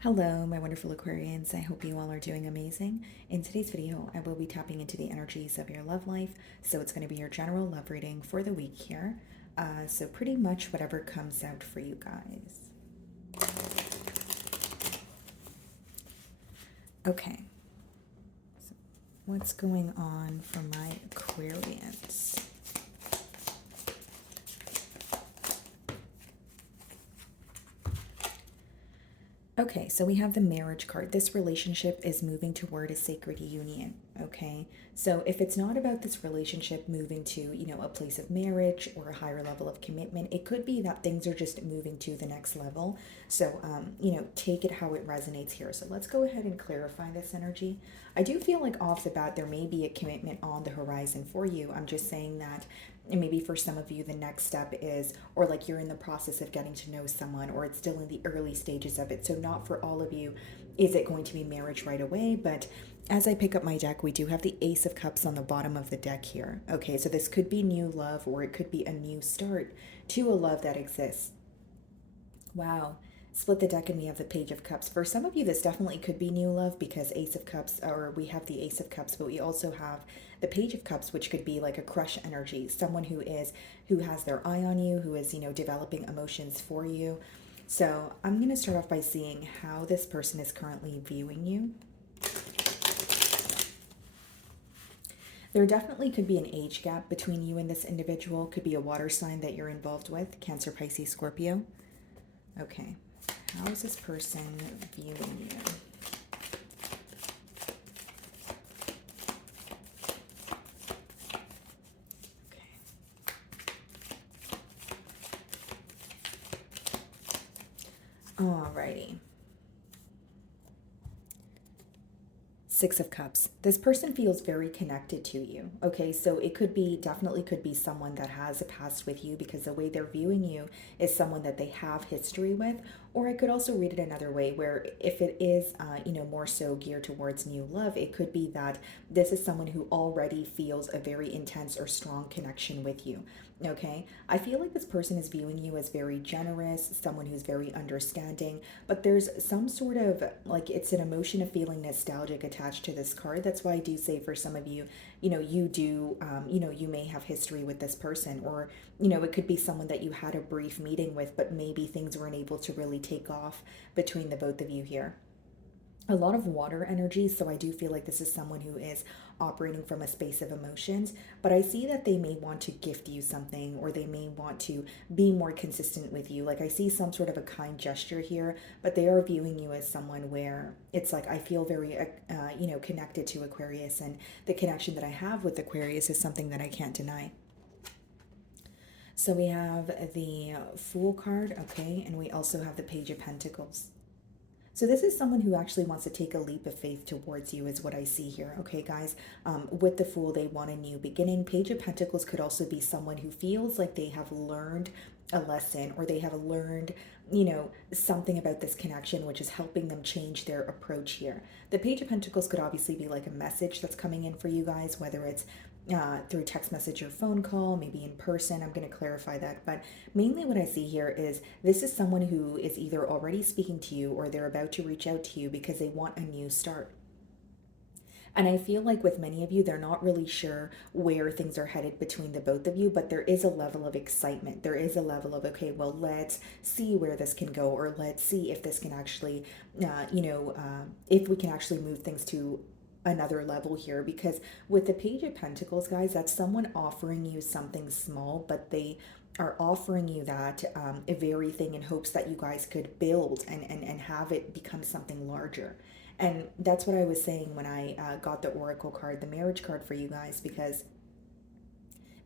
Hello, my wonderful Aquarians. I hope you all are doing amazing. In today's video, I will be tapping into the energies of your love life. So it's going to be your general love reading for the week here. So pretty much whatever comes out for you guys. Okay. So what's going on for my Aquarians? Okay, so we have the marriage card. This relationship is moving toward a sacred union, okay? So if it's not about this relationship moving to, a place of marriage or a higher level of commitment, it could be that things are just moving to the next level. So, take it how it resonates here. So let's go ahead and clarify this energy. I do feel like off the bat, there may be a commitment on the horizon for you. I'm just saying that and maybe for some of you, the next step is, or like you're in the process of getting to know someone, or it's still in the early stages of it. So, not for all of you is it going to be marriage right away. But as I pick up my deck, we do have the Ace of Cups on the bottom of the deck here. Okay, so this could be new love, or it could be a new start to a love that exists. Wow. Split the deck and we have the Page of Cups. For some of you, this definitely could be new love because Ace of Cups, or we have the Ace of Cups, but we also have the Page of Cups, which could be like a crush energy, someone who has their eye on you, who is, developing emotions for you. So I'm going to start off by seeing how this person is currently viewing you. There definitely could be an age gap between you and this individual. Could be a water sign that you're involved with, Cancer, Pisces, Scorpio. Okay. How is this person viewing you? Okay. Alrighty. Six of Cups. This person feels very connected to you. Okay, so it definitely could be someone that has a past with you because the way they're viewing you is someone that they have history with. Or I could also read it another way where if it is, more so geared towards new love, it could be that this is someone who already feels a very intense or strong connection with you. Okay, I feel like this person is viewing you as very generous, someone who's very understanding, but there's some sort of like it's an emotion of feeling nostalgic attached to this card. That's why I do say for some of you, you may have history with this person, or it could be someone that you had a brief meeting with, but maybe things weren't able to really take off between the both of you here. A lot of water energy, so I do feel like this is someone who is operating from a space of emotions, but I see that they may want to gift you something, or they may want to be more consistent with you. Like I see some sort of a kind gesture here, but they are viewing you as someone where it's like I feel very connected to Aquarius, and the connection that I have with Aquarius is something that I can't deny. So we have the Fool card, okay, and we also have the Page of Pentacles. So this is someone who actually wants to take a leap of faith towards you is what I see here. Okay, guys, with the Fool, they want a new beginning. Page of Pentacles could also be someone who feels like they have learned a lesson, or they have learned, something about this connection, which is helping them change their approach here. The Page of Pentacles could obviously be like a message that's coming in for you guys, whether it's through text message or phone call, maybe in person. I'm going to clarify that. But mainly what I see here is this is someone who is either already speaking to you or they're about to reach out to you because they want a new start. And I feel like with many of you, they're not really sure where things are headed between the both of you, but there is a level of excitement. There is a level of, okay, well, let's see where this can go, or let's see if this can actually, if we can actually move things to another level here. Because with the Page of Pentacles, guys, that's someone offering you something small, but they are offering you that very thing in hopes that you guys could build and have it become something larger. And that's what I was saying when I got the Oracle card, the marriage card for you guys, because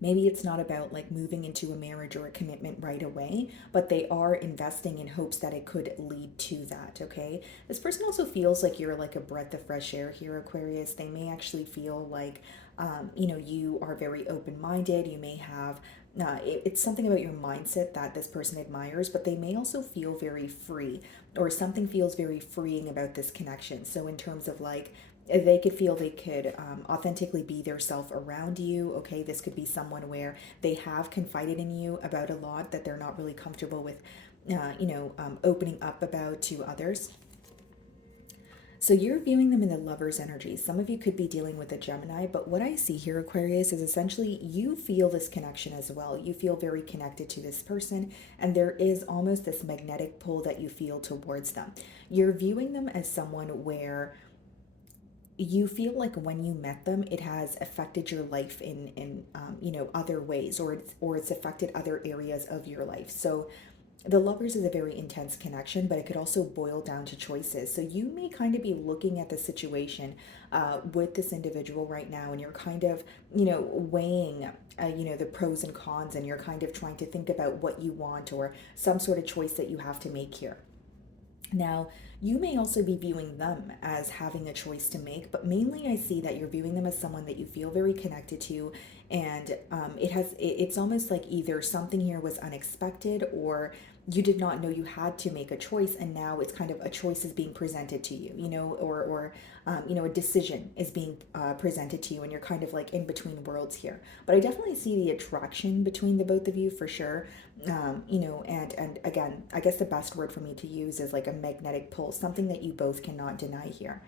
maybe it's not about like moving into a marriage or a commitment right away, but they are investing in hopes that it could lead to that, okay? This person also feels like you're like a breath of fresh air here, Aquarius. They may actually feel like, you are very open minded. You may have it's something about your mindset that this person admires, but they may also feel very free, or something feels very freeing about this connection. So, in terms of like, they could feel they could authentically be their self around you. Okay, this could be someone where they have confided in you about a lot that they're not really comfortable with, opening up about to others. So you're viewing them in the lover's energy. Some of you could be dealing with a Gemini, but what I see here, Aquarius, is essentially you feel this connection as well. You feel very connected to this person, and there is almost this magnetic pull that you feel towards them. You're viewing them as someone where you feel like when you met them, it has affected your life in other ways, or it's affected other areas of your life. So the lovers is a very intense connection, but it could also boil down to choices. So you may kind of be looking at the situation with this individual right now, and you're kind of, weighing, the pros and cons, and you're kind of trying to think about what you want or some sort of choice that you have to make here. Now, you may also be viewing them as having a choice to make, but mainly I see that you're viewing them as someone that you feel very connected to, and it's almost like either something here was unexpected, or you did not know you had to make a choice, and now it's kind of a choice is being presented to you, or a decision is being presented to you, and you're kind of like in between worlds here. But I definitely see the attraction between the both of you for sure. And again, I guess the best word for me to use is like a magnetic pull, something that you both cannot deny here.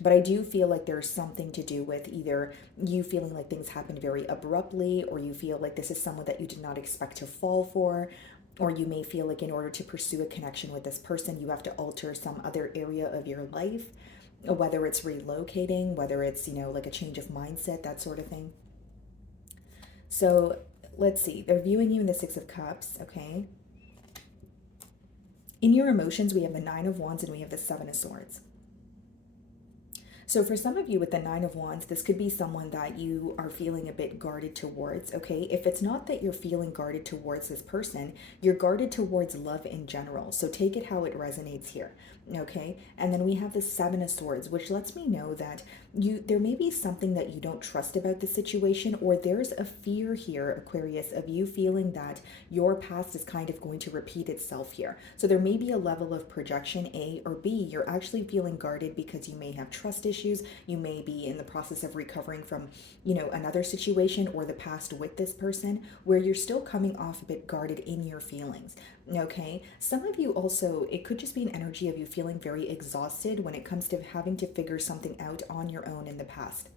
But I do feel like there's something to do with either you feeling like things happened very abruptly, or you feel like this is someone that you did not expect to fall for, or you may feel like in order to pursue a connection with this person, you have to alter some other area of your life, whether it's relocating, whether it's, like a change of mindset, that sort of thing. So let's see, they're viewing you in the Six of Cups, okay? In your emotions, we have the Nine of Wands and we have the Seven of Swords. So for some of you with the Nine of Wands, this could be someone that you are feeling a bit guarded towards, okay? If it's not that you're feeling guarded towards this person, you're guarded towards love in general. So take it how it resonates here, okay? And then we have the Seven of Swords, which lets me know that there may be something that you don't trust about the situation, or there's a fear here, Aquarius, of you feeling that your past is kind of going to repeat itself here. So there may be a level of projection, A, or B, you're actually feeling guarded because you may have trust issues. You may be in the process of recovering from, another situation or the past with this person, where you're still coming off a bit guarded in your feelings. Okay, some of you also, it could just be an energy of you feeling very exhausted when it comes to having to figure something out on your own in the past.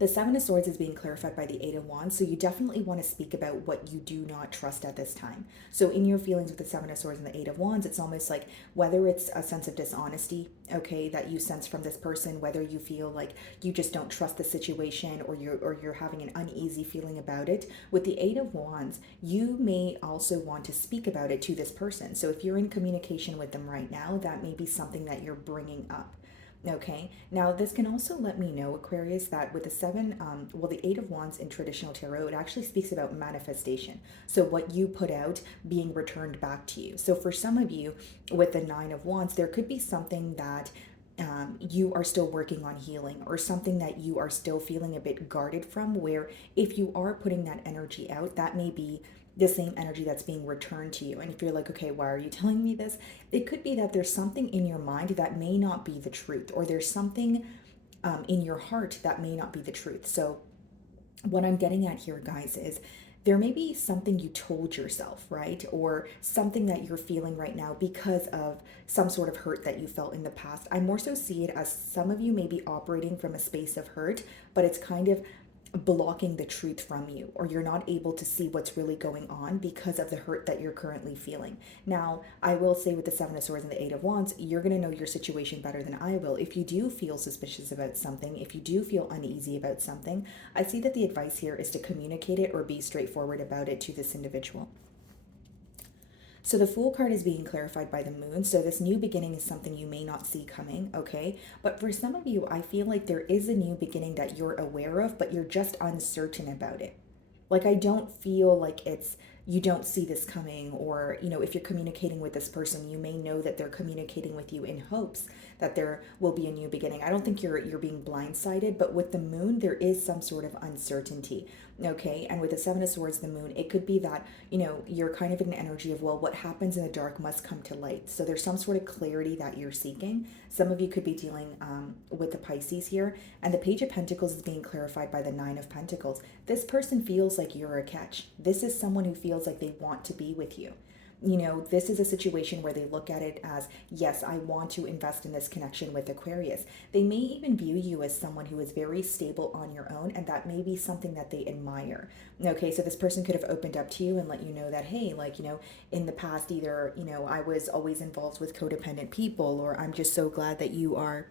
The Seven of Swords is being clarified by the Eight of Wands, so you definitely want to speak about what you do not trust at this time. So in your feelings with the Seven of Swords and the Eight of Wands, it's almost like whether it's a sense of dishonesty, okay, that you sense from this person, whether you feel like you just don't trust the situation, or you're having an uneasy feeling about it. With the Eight of Wands, you may also want to speak about it to this person. So if you're in communication with them right now, that may be something that you're bringing up. Okay, now this can also let me know, Aquarius, that with the Eight of Wands in traditional tarot, it actually speaks about manifestation. So what you put out being returned back to you. So for some of you with the Nine of Wands, there could be something that you are still working on healing, or something that you are still feeling a bit guarded from, where if you are putting that energy out, that may be the same energy that's being returned to you. And if you're like, okay, why are you telling me this? It could be that there's something in your mind that may not be the truth, or there's something in your heart that may not be the truth. So what I'm getting at here, guys, is there may be something you told yourself, right? Or something that you're feeling right now because of some sort of hurt that you felt in the past. I more so see it as some of you may be operating from a space of hurt, but it's kind of blocking the truth from you, or you're not able to see what's really going on because of the hurt that you're currently feeling. Now, I will say with the Seven of Swords and the Eight of Wands, you're going to know your situation better than I will. If you do feel suspicious about something, if you do feel uneasy about something, I see that the advice here is to communicate it or be straightforward about it to this individual. So the Fool card is being clarified by the Moon. So this new beginning is something you may not see coming, okay? But for some of you, I feel like there is a new beginning that you're aware of, but you're just uncertain about it. Like, I don't feel like you don't see this coming, or, if you're communicating with this person, you may know that they're communicating with you in hopes that there will be a new beginning. I don't think you're being blindsided, but with the Moon, there is some sort of uncertainty, okay? And with the Seven of Swords, the Moon, it could be that, you're kind of in an energy of, well, what happens in the dark must come to light. So there's some sort of clarity that you're seeking. Some of you could be dealing with the Pisces here, and the Page of Pentacles is being clarified by the Nine of Pentacles. This person feels like you're a catch. This is someone who feels like they want to be with you. This is a situation where they look at it as, yes, I want to invest in this connection with Aquarius. They may even view you as someone who is very stable on your own, and that may be something that they admire. Okay, so this person could have opened up to you and let you know that, hey, like, in the past, either, I was always involved with codependent people, or I'm just so glad that you are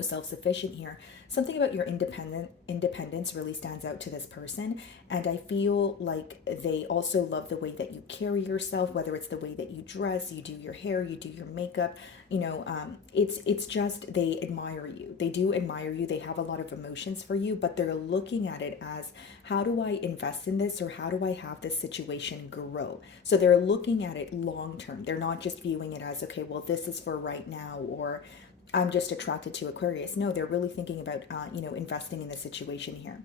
self-sufficient here. Something about your independence really stands out to this person, and I feel like they also love the way that you carry yourself, whether it's the way that you dress, you do your hair, you do your makeup. It's just they admire you. They do admire you. They have a lot of emotions for you, but they're looking at it as, how do I invest in this, or how do I have this situation grow? So they're looking at it long term. They're not just viewing it as, okay, well, this is for right now, or I'm just attracted to Aquarius. No, they're really thinking about, investing in the situation here.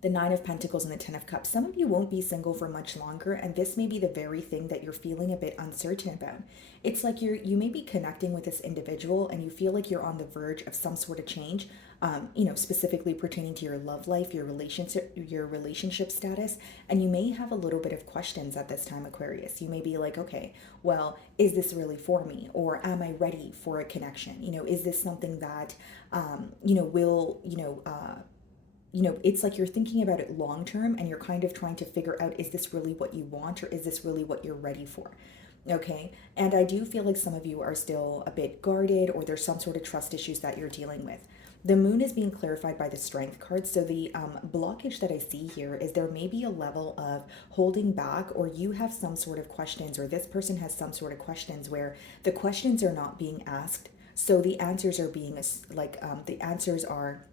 The Nine of Pentacles and the Ten of Cups. Some of you won't be single for much longer, and this may be the very thing that you're feeling a bit uncertain about. It's like you may be connecting with this individual, and you feel like you're on the verge of some sort of change, specifically pertaining to your love life, your relationship status, and you may have a little bit of questions at this time, Aquarius. You may be like, okay, well, is this really for me, or am I ready for a connection? Is this something that, will, it's like you're thinking about it long term, and you're kind of trying to figure out, is this really what you want, or is this really what you're ready for? Okay. And I do feel like some of you are still a bit guarded, or there's some sort of trust issues that you're dealing with. The moon is being clarified by the strength card. So the blockage that I see here is there may be a level of holding back, or you have some sort of questions, or this person has some sort of questions where the questions are not being asked. So the answers are being the answers are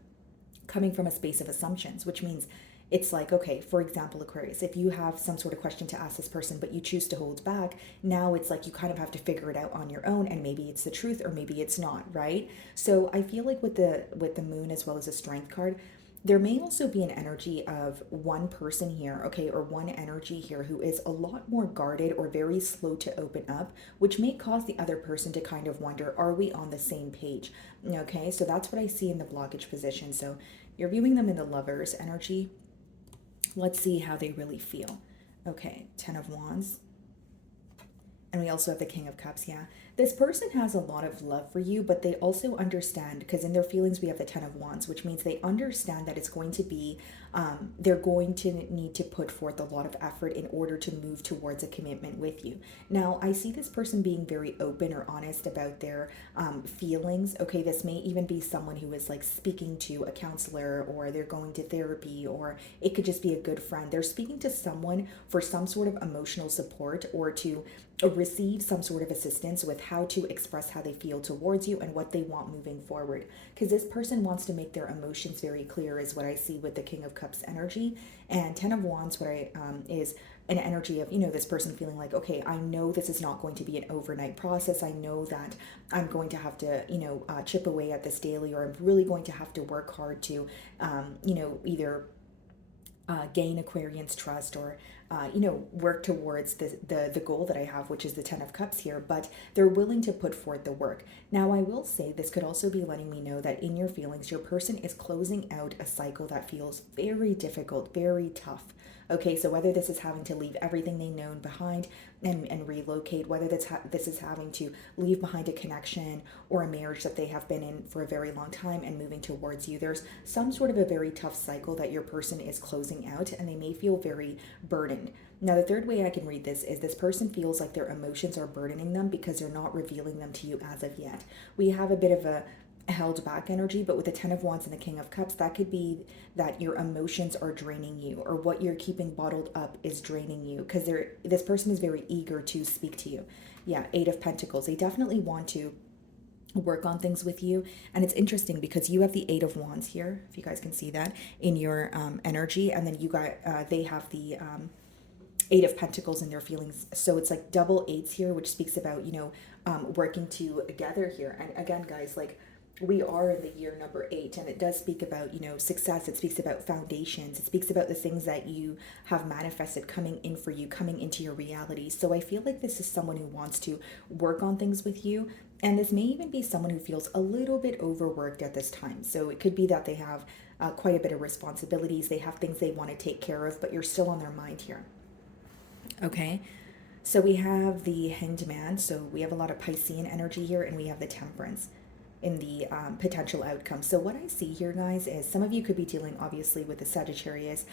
coming from a space of assumptions, which means it's like, okay, for example, Aquarius, if you have some sort of question to ask this person, but you choose to hold back, now it's like you kind of have to figure it out on your own, and maybe it's the truth or maybe it's not, right? So I feel like with the moon as well as the strength card, there may also be an energy of one person here, okay, or one energy here who is a lot more guarded or very slow to open up, which may cause the other person to kind of wonder, are we on the same page? Okay, so that's what I see in the blockage position. So you're viewing them in the Lovers energy. Let's see how they really feel. Okay, Ten of Wands. And we also have the King of Cups, yeah. This person has a lot of love for you, but they also understand, because in their feelings we have the Ten of Wands, which means they understand that it's going to be, they're going to need to put forth a lot of effort in order to move towards a commitment with you. Now, I see this person being very open or honest about their feelings. Okay, this may even be someone who is like speaking to a counselor, or they're going to therapy, or it could just be a good friend. They're speaking to someone for some sort of emotional support, or to receive some sort of assistance with how to express how they feel towards you and what they want moving forward. Because this person wants to make their emotions very clear, is what I see with the King of Cups energy. And Ten of Wands, what I is an energy of, this person feeling like, okay, I know this is not going to be an overnight process. I know that I'm going to have to, chip away at this daily, or I'm really going to have to work hard to, either gain Aquarian's trust, or work towards the goal that I have, which is the Ten of Cups here, but they're willing to put forth the work. Now, I will say this could also be letting me know that in your feelings, your person is closing out a cycle that feels very difficult, very tough. Okay, so whether this is having to leave everything they know behind and relocate, whether this is having to leave behind a connection or a marriage that they have been in for a very long time and moving towards you, there's some sort of a very tough cycle that your person is closing out, and they may feel very burdened. Now, the third way I can read this is this person feels like their emotions are burdening them because they're not revealing them to you as of yet. We have a bit of a held back energy, but with the Ten of Wands and the King of Cups, that could be that your emotions are draining you, or what you're keeping bottled up is draining you, because this person is very eager to speak to you. Yeah, Eight of Pentacles. They definitely want to work on things with you, and it's interesting because you have the Eight of Wands here, if you guys can see that in your energy, and then they have the Eight of Pentacles in their feelings. So it's like double eights here, which speaks about working together here. And again, guys, like, we are in the year number 8, and it does speak about success. It speaks about foundations. It speaks about the things that you have manifested coming in for you, coming into your reality. So I feel like this is someone who wants to work on things with you, and this may even be someone who feels a little bit overworked at this time. So it could be that they have quite a bit of responsibilities. They have things they want to take care of, but you're still on their mind here. Okay. So we have the Hanged Man. So we have a lot of Piscean energy here, and we have the Temperance in the potential outcome. So what I see here, guys, is some of you could be dealing obviously with the Sagittarius,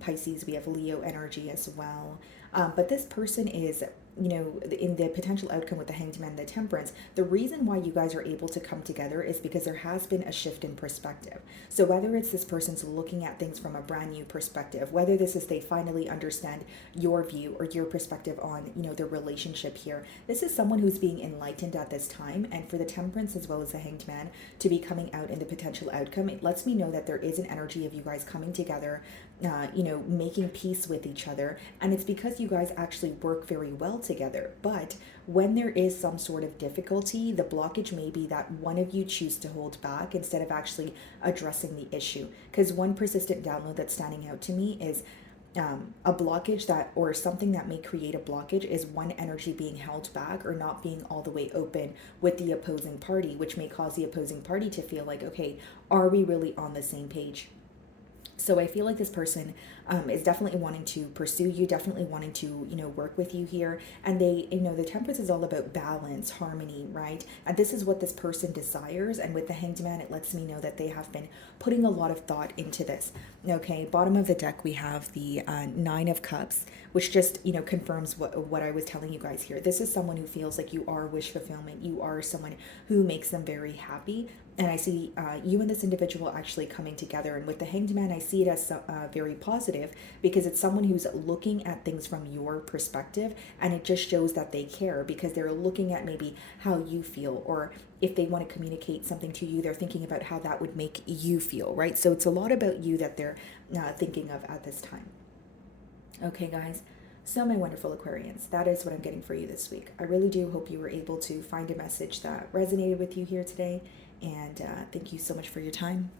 Pisces. We have Leo energy as well. But this person is, you know, in the potential outcome with the Hanged Man, the Temperance, the reason why you guys are able to come together is because there has been a shift in perspective. So whether it's this person's looking at things from a brand new perspective, whether this is they finally understand your view or your perspective on, you know, their relationship here, this is someone who's being enlightened at this time. And for the Temperance as well as the Hanged Man to be coming out in the potential outcome, it lets me know that there is an energy of you guys coming together, you know, making peace with each other. And it's because you guys actually work very well together. But when there is some sort of difficulty, the blockage may be that one of you choose to hold back instead of actually addressing the issue. Because one persistent download that's standing out to me is a blockage that, or something that may create a blockage, is one energy being held back or not being all the way open with the opposing party, which may cause the opposing party to feel like, okay, are we really on the same page? So I feel like this person is definitely wanting to pursue you, definitely wanting to, you know, work with you here. And they, you know, the Temperance is all about balance, harmony, right? And this is what this person desires. And with the Hanged Man, it lets me know that they have been putting a lot of thought into this. Okay, bottom of the deck, we have the Nine of Cups, which just, you know, confirms what I was telling you guys here. This is someone who feels like you are wish fulfillment. You are someone who makes them very happy. And I see you and this individual actually coming together. And with the Hanged Man, I see it as very positive because it's someone who's looking at things from your perspective. And it just shows that they care because they're looking at maybe how you feel, or if they want to communicate something to you, they're thinking about how that would make you feel, right? So it's a lot about you that they're thinking of at this time. Okay, guys. So, my wonderful Aquarians, that is what I'm getting for you this week. I really do hope you were able to find a message that resonated with you here today. And thank you so much for your time.